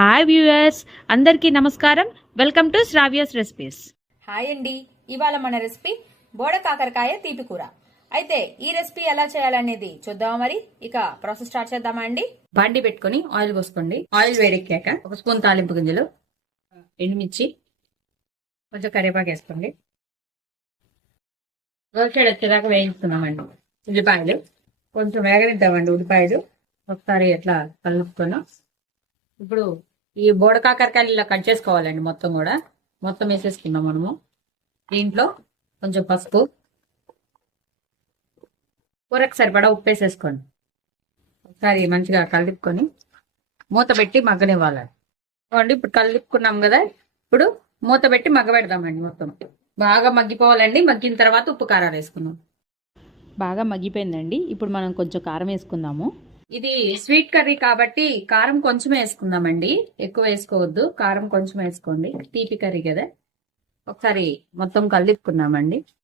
Hi viewers, అందరికీ నమస్కారం. Welcome to Sravya's recipes. Hi అండి. ఇవాళ మన రెసిపీ బోడ కాకరకాయ తీపి కూర. అయితే ఈ రెసిపీ ఎలా చేయాలనేది చూద్దామా మరి. ఇక ప్రాసెస్ స్టార్ట్ చేద్దామా అండి. బాండి పెట్టుకుని ఆయిల్ పోసుకోండి. ఆయిల్ వేడెక్కాక 1 స్పూన్ తాలింపు గింజలు, ఎండుమిర్చి, కొంచెం కరివేపాకు వేసుకోండి. రోస్టెడ్ వచ్చేదాకా వేయిస్తున్నామండి. ఉల్లిపాయలు కొంచెం వేగనిద్దామండి. ఉల్లిపాయలు ఒకసారి ఎట్లా కలుపుకొని ఇప్పుడు ఈ బోడ కాకరకాయలు ఇలా కట్ చేసుకోవాలండి. మొత్తం వేసేసుకున్నాం మనము. దీంట్లో కొంచెం పసుపు, కూరకు సరిపడా ఉప్పు వేసేసుకోండి. ఒకసారి మంచిగా కలుపుకొని మూత పెట్టి మగ్గనివ్వాలండి. ఇప్పుడు కలుపుకున్నాం కదా, ఇప్పుడు మూత పెట్టి మగ్గబెడదామండి. మొత్తం బాగా మగ్గిపోవాలండి. మగ్గిన తర్వాత ఉప్పు కారాలు వేసుకుందాం. బాగా మగ్గిపోయిందండి. ఇప్పుడు మనం కొంచెం కారం వేసుకుందాము. ఇది స్వీట్ కర్రీ కాబట్టి కారం కొంచెం వేసుకుందామండి, ఎక్కువ వేసుకోవద్దు. కారం కొంచెం వేసుకోండి, తీపి కర్రీ కదా. ఒకసారి మొత్తం కలుపుకున్నామండి.